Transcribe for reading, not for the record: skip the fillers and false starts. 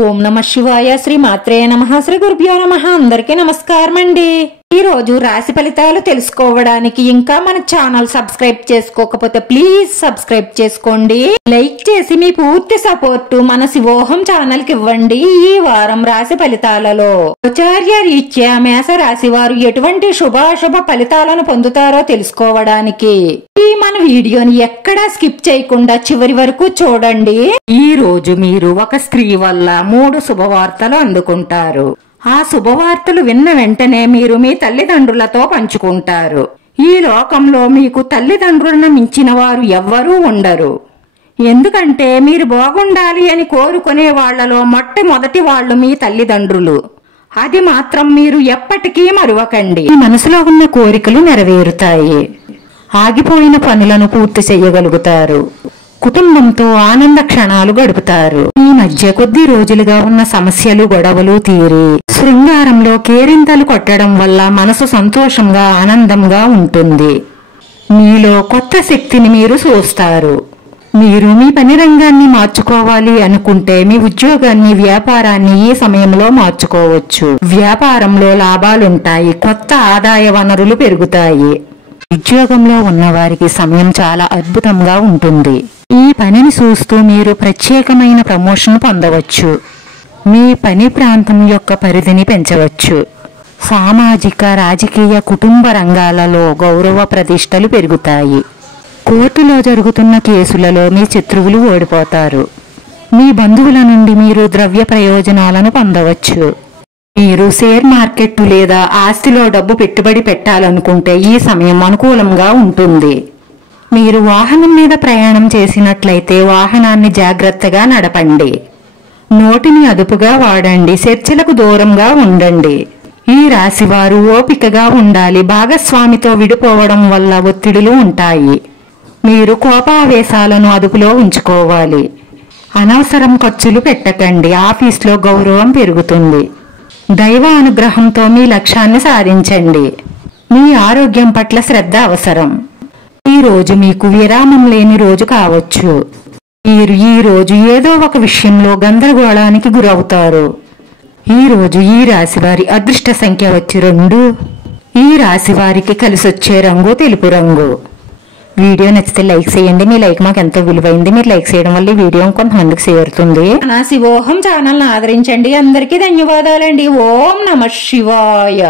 ఓం నమ శివాయ. శ్రీ మాత్రే నమః. శ్రీ గురుభ్యో నమః. అందరికీ నమస్కారం అండి. ఈ రోజు రాశి ఫలితాలు తెలుసుకోవడానికి ఇంకా మన ఛానల్ సబ్స్క్రైబ్ చేసుకోకపోతే ప్లీజ్ సబ్స్క్రైబ్ చేసుకోండి. లైక్ చేసి మీ పూర్తి సపోర్ట్ మన శివోహం ఛానల్ కి ఇవ్వండి. ఈ వారం రాశి ఫలితాలలో ఆచార్య రీత్యా మేష రాశి వారు ఎటువంటి శుభాశుభ ఫలితాలను పొందుతారో తెలుసుకోవడానికి ఈ మన వీడియోని ఎక్కడా స్కిప్ చేయకుండా చివరి వరకు చూడండి. ఈ రోజు మీరు ఒక స్త్రీ వల్ల 3 శుభవార్తలు అందుకుంటారు. ఆ శుభవార్తలు విన్న వెంటనే మీరు మీ తల్లిదండ్రులతో పంచుకుంటారు. ఈ లోకంలో మీకు తల్లిదండ్రులను మించిన వారు ఎవ్వరూ ఉండరు. ఎందుకంటే మీరు బాగుండాలి అని కోరుకునే వాళ్లలో మొట్టమొదటి వాళ్ళు మీ తల్లిదండ్రులు. అది మాత్రం మీరు ఎప్పటికీ మరువకండి. మీ మనసులో ఉన్న కోరికలు నెరవేరుతాయి. ఆగిపోయిన పనులను పూర్తి చేయగలుగుతారు. కుటుంబంతో ఆనంద క్షణాలు గడుపుతారు. ఈ మధ్య కొద్ది రోజులుగా ఉన్న సమస్యలు గొడవలు తీరి శృంగారంలో కేరింతలు కొట్టడం వల్ల మనసు సంతోషంగా ఆనందంగా ఉంటుంది. మీలో కొత్త శక్తిని మీరు చూస్తారు. మీరు మీ పని రంగాన్ని మార్చుకోవాలి అనుకుంటే మీ ఉద్యోగాన్ని వ్యాపారాన్ని ఈ సమయంలో మార్చుకోవచ్చు. వ్యాపారంలో లాభాలుంటాయి. కొత్త ఆదాయ వనరులు పెరుగుతాయి. ఉద్యోగంలో ఉన్నవారికి సమయం చాలా అద్భుతంగా ఉంటుంది. ఈ పనిని చూస్తూ మీరు ప్రత్యేకమైన ప్రమోషన్ పొందవచ్చు. మీ పని ప్రాంతం యొక్క పరిధిని పెంచవచ్చు. సామాజిక రాజకీయ కుటుంబ రంగాలలో గౌరవ ప్రతిష్టలు పెరుగుతాయి. కోర్టులో జరుగుతున్న కేసులలో మీ శత్రువులు ఓడిపోతారు. మీ బంధువుల నుండి మీరు ద్రవ్య ప్రయోజనాలను పొందవచ్చు. మీరు షేర్ మార్కెట్ లేదా ఆస్తిలో డబ్బు పెట్టుబడి పెట్టాలనుకుంటే ఈ సమయం అనుకూలంగా ఉంటుంది. మీరు వాహనం మీద ప్రయాణం చేసినట్లయితే వాహనాన్ని జాగ్రత్తగా నడపండి. నోటిని అదుపుగా వాడండి. చర్చలకు దూరంగా ఉండండి. ఈ రాశివారు ఓపికగా ఉండాలి. భాగస్వామితో విడిపోవడం వల్ల ఒత్తిడులు ఉంటాయి. మీరు కోపావేశాలను అదుపులో ఉంచుకోవాలి. అనవసరం ఖర్చులు పెట్టకండి. ఆఫీస్లో గౌరవం పెరుగుతుంది. దైవ అనుగ్రహంతో మీ లక్ష్యాన్ని సాధించండి. మీ ఆరోగ్యం పట్ల శ్రద్ధ అవసరం. ఈ రోజు మీకు విరామం లేని రోజు కావచ్చు. మీరు ఈ రోజు ఏదో ఒక విషయంలో గందరగోళానికి గురవుతారు. ఈ రోజు ఈ రాశి వారి అదృష్ట సంఖ్య వచ్చి 2. ఈ రాశి వారికి కలిసొచ్చే రంగు తెలుపు రంగు. వీడియో నచ్చితే లైక్ చేయండి. మీ లైక్ మాకు ఎంతో విలువైంది. మీరు లైక్ చేయడం వల్ల ఈ వీడియో కొంతమందికి చేరుతుంది. నా శివోహం ఛానల్ ఆదరించండి. అందరికీ ధన్యవాదాలండి. ఓం నమ శివాయ.